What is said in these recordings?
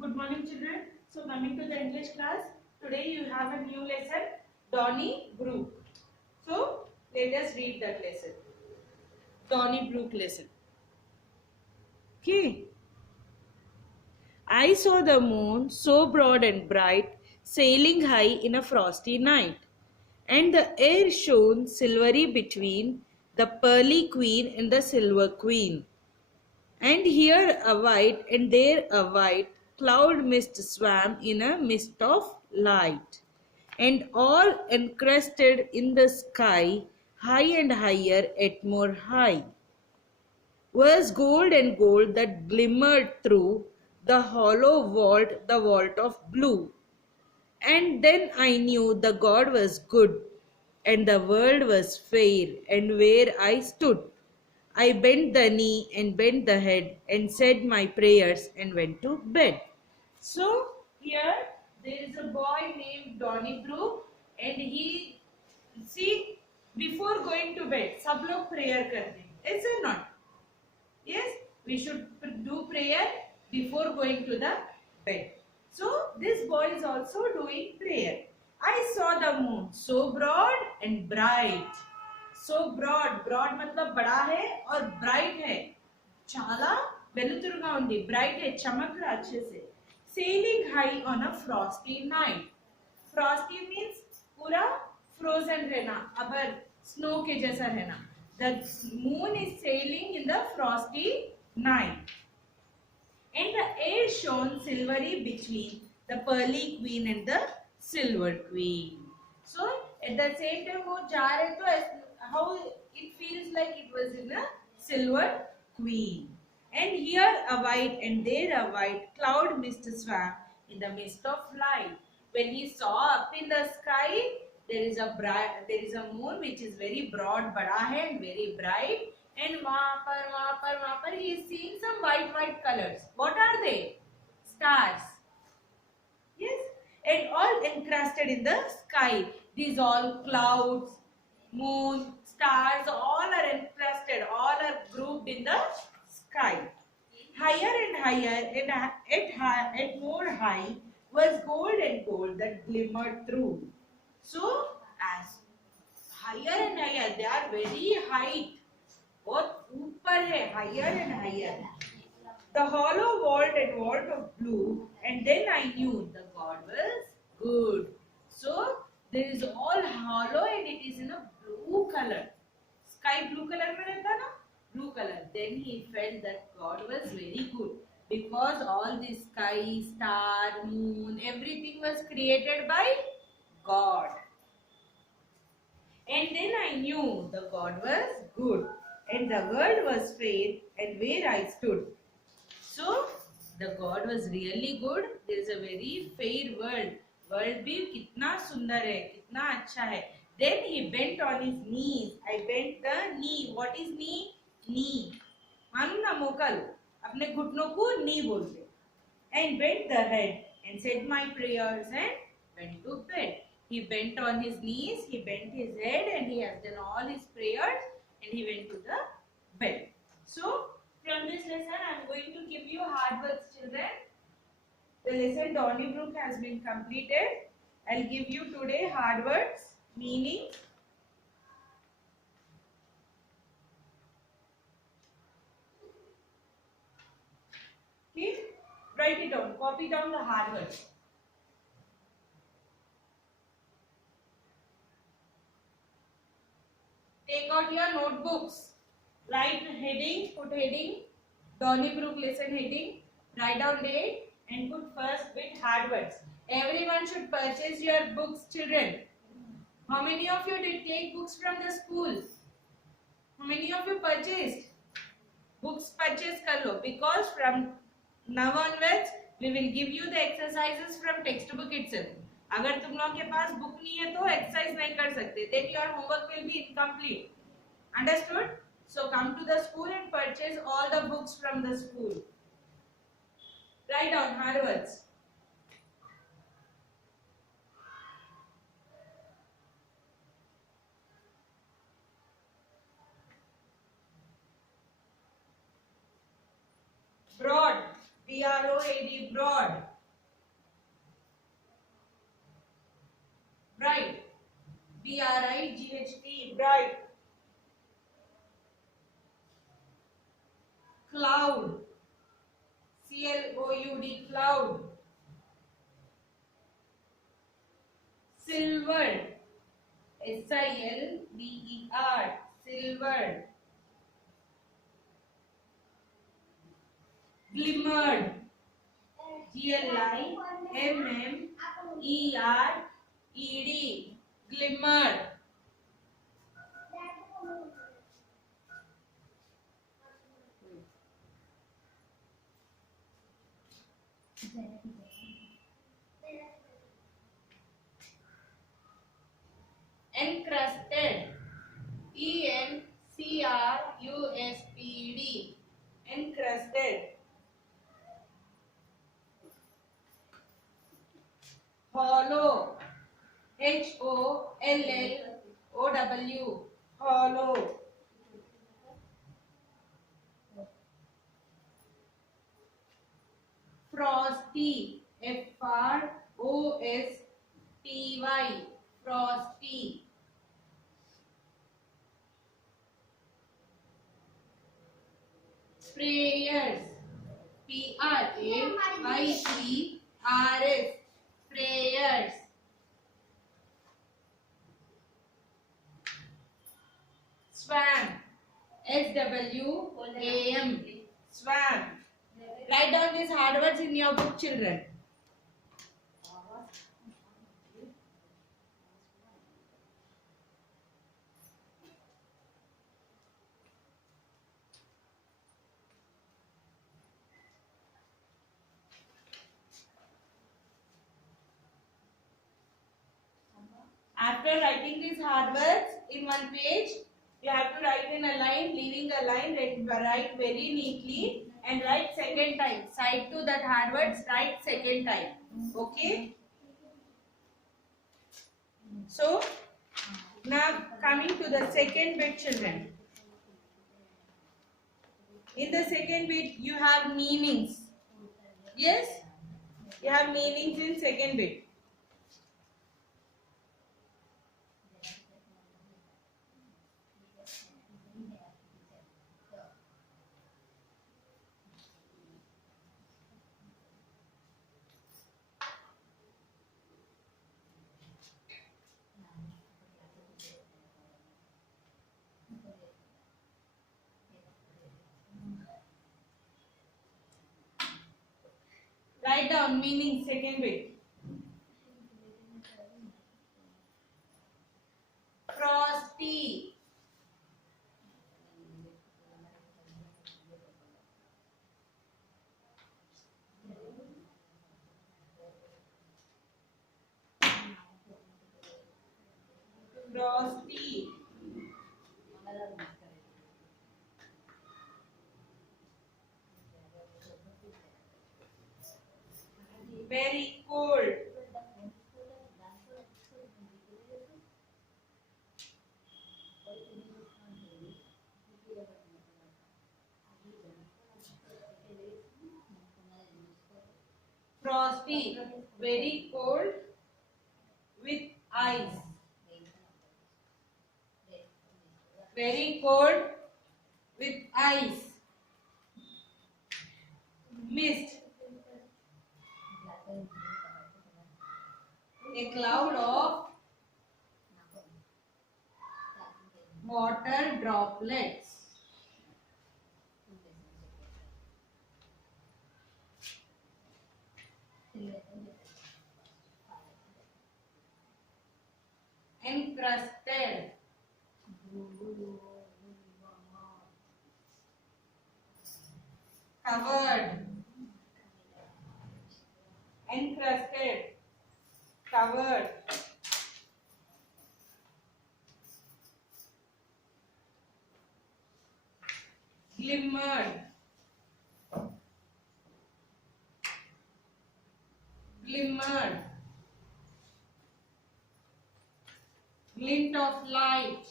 Good morning, children. So, coming to the English class, today you have a new lesson, Donnybrook. So, let us read that lesson. Donnybrook lesson. Okay. I saw the moon so broad and bright, sailing high in a frosty night, and the air shone silvery between the pearly queen and the silver queen. And here a white and there a white cloud mist swam in a mist of light, and all encrusted in the sky, high and higher, yet more high, was gold and gold that glimmered through the hollow vault, the vault of blue. And then I knew the God was good, and the world was fair, and where I stood, I bent the knee and bent the head and said my prayers and went to bed. So here there is a boy named Donnybrook, and he see before going to bed सब लोग prayer करते हैं, is it not? Yes, we should do prayer before going to the bed. So this boy is also doing prayer. I saw the moon so broad and bright. So broad, broad मतलब बड़ा है और bright है. చాలా వెలుతురుగా ఉంది, bright है, चमक रहा अच्छे से. Sailing high on a frosty night. Frosty means पूरा frozen रहना, अबर snow के जैसा रहना. The moon is sailing in the frosty night, and the air shone silvery between the pearly queen and the silver queen. So at the same time वो जा रहे तो how it feels like it was in a silver queen. And here a white and there a white cloud mist swam in the midst of light. When he saw up in the sky, there is a moon which is very broad, बड़ा है and very bright. And वहाँ पर he is seeing some white colors. What are they? Stars. Yes, and all encrusted in the sky. These all clouds, moon, stars, all are encrusted, all are grouped in the sky. Higher and higher, and at more high was gold and gold that glimmered through. So, as higher and higher, they are very high. बहुत ऊपर है, higher and higher. The hollow vault and vault of blue, and then I knew the God was good. So there is all hollow and it is in a blue color. Sky blue color में रहता ना, blue color. Then he felt that God was very good because all the sky, star, moon, everything was created by God. And then I knew the God was good, and the world was fair, and where I stood. So the God was really good. There is a very fair world. World भी कितना सुंदर है, कितना अच्छा है. Then he bent on his knees. I bent the knee. What is knee? Knee. मालूम ना मोकल. अपने घुटनों को knee बोलते. And bent the head and said my prayers and went to bed. He bent on his knees. He bent his head and he has done all his prayers and he went to the bed. So from this lesson, I am going to give you hard words, children. The lesson Donnybrook has been completed. I will give you today hard words, meaning. Okay, write it down. Copy down the hard words. Take out your notebooks. Write heading, put heading, Donnybrook lesson heading, write down date and put first bit hard words. Everyone should purchase your books, children. How many of you did take books from the school? How many of you purchased? Books purchase kar lo, because from now onwards we will give you the exercises from textbook itself. अगर तुम लोगों के पास book नहीं है तो exercise नहीं कर सकते. Then your homework will be incomplete. Understood? So come to the school and purchase all the books from the school. Write down hard words. Broad. B-R-O-A-D. Broad. bright. Cloud, C-L-O-U-D, cloud. Silver, S-I-L-V-E-R, silver. Glimmered, G-L-I-M-M-E-R-E-D, glimmered. Encrusted, E-N-C-R-U-S-P-E-D, encrusted. Hollow, H-O-L-L-O-W, hollow. Frosty, F-R-O-S-T-Y, frosty. Sprayers, P-R-A-Y-E-R-S, sprayers. Swam, S-W-A-M, swam. Write down these hard words in your book, children. After writing these hard words in one page, you have to write in a line, leaving a line, write very neatly and write second time. Side to that hard words, write second time. Okay? So, now coming to the second bit, children. In the second bit, you have meanings. Yes? You have meanings in second bit. Write down meaning second bit. Frosty. Frosty. Very cold. Frosty, very cold with ice. Very cold with ice. Mist, a cloud of water droplets. Encrusted, covered. Encrusted, covered. Glimmered, glimmered. Glint of light.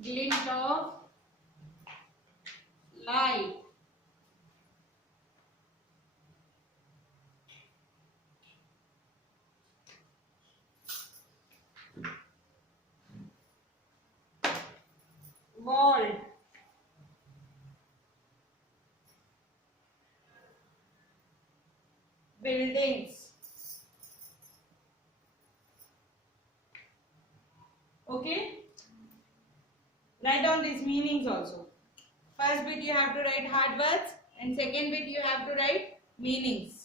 Glint of light. buildings. Okay? Write down these meanings also. First bit you have to write hard words and second bit you have to write meanings.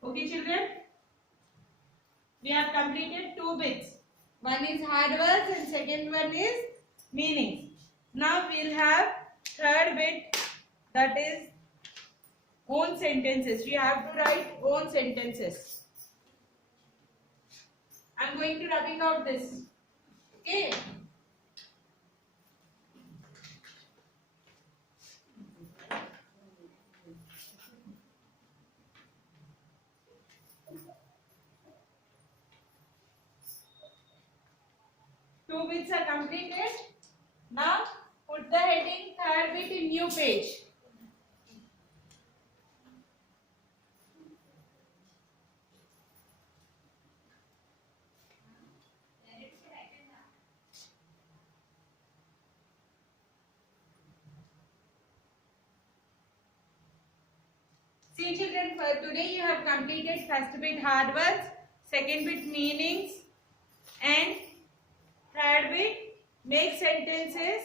Okay children? We have completed two bits. One is hard words and second one is meanings. Now we will have third bit, that is own sentences. We have to write own sentences. I am going to rubbing out this. Okay. Two bits are completed. Now put the heading third bit in new page. See children, for today you have completed first bit hard words, second bit meanings and third bit make sentences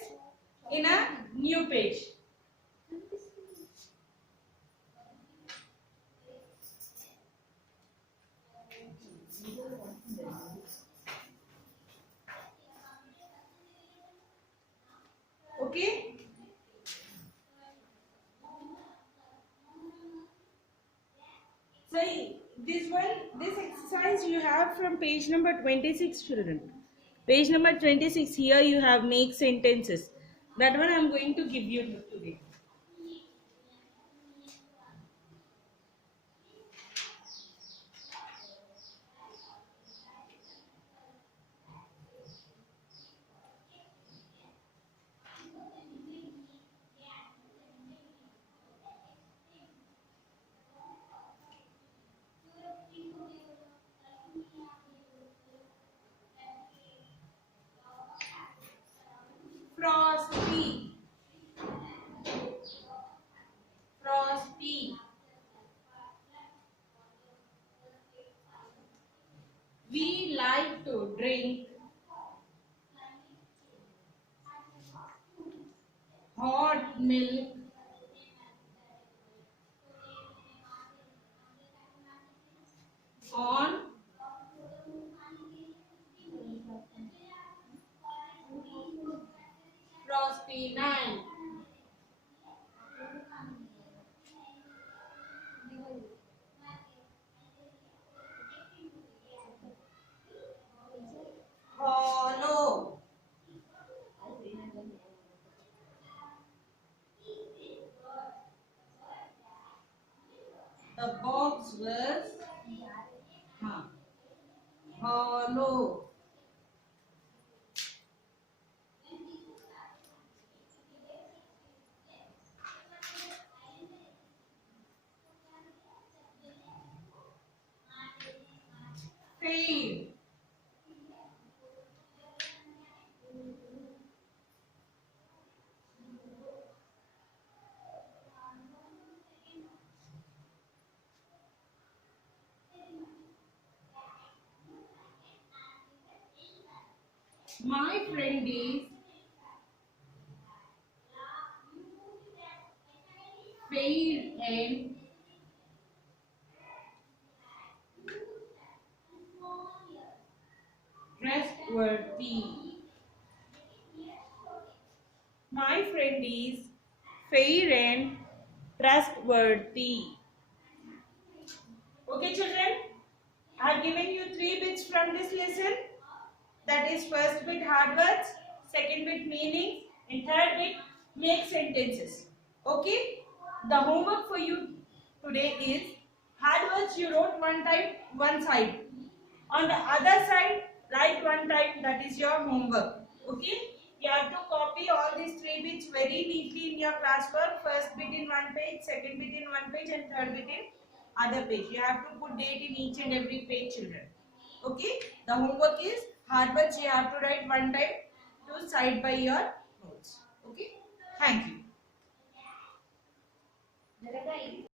in a new page. Okay? So this exercise you have from page number 26 children. Page number 26, here you have make sentences. That one I am going to give you today. Frosty. Frosty. We like to drink hot milk on frosty night. Hollow. The box was hollow. Fade. My friend is fair and trustworthy. My friend is fair and trustworthy. Okay children, I have given you three bits from this lesson. That is first bit hard words, second bit meaning and third bit make sentences. Okay, the homework for you today is hard words you wrote one time, one side. On the other side, write one time, that is your homework. Okay, you have to maybe it's very neatly in your classwork. First bit in one page, second bit in one page, and third bit in other page. You have to put date in each and every page, children. Okay. The homework is हर बच्चे you have to write one time to side by your notes. Okay. Thank you.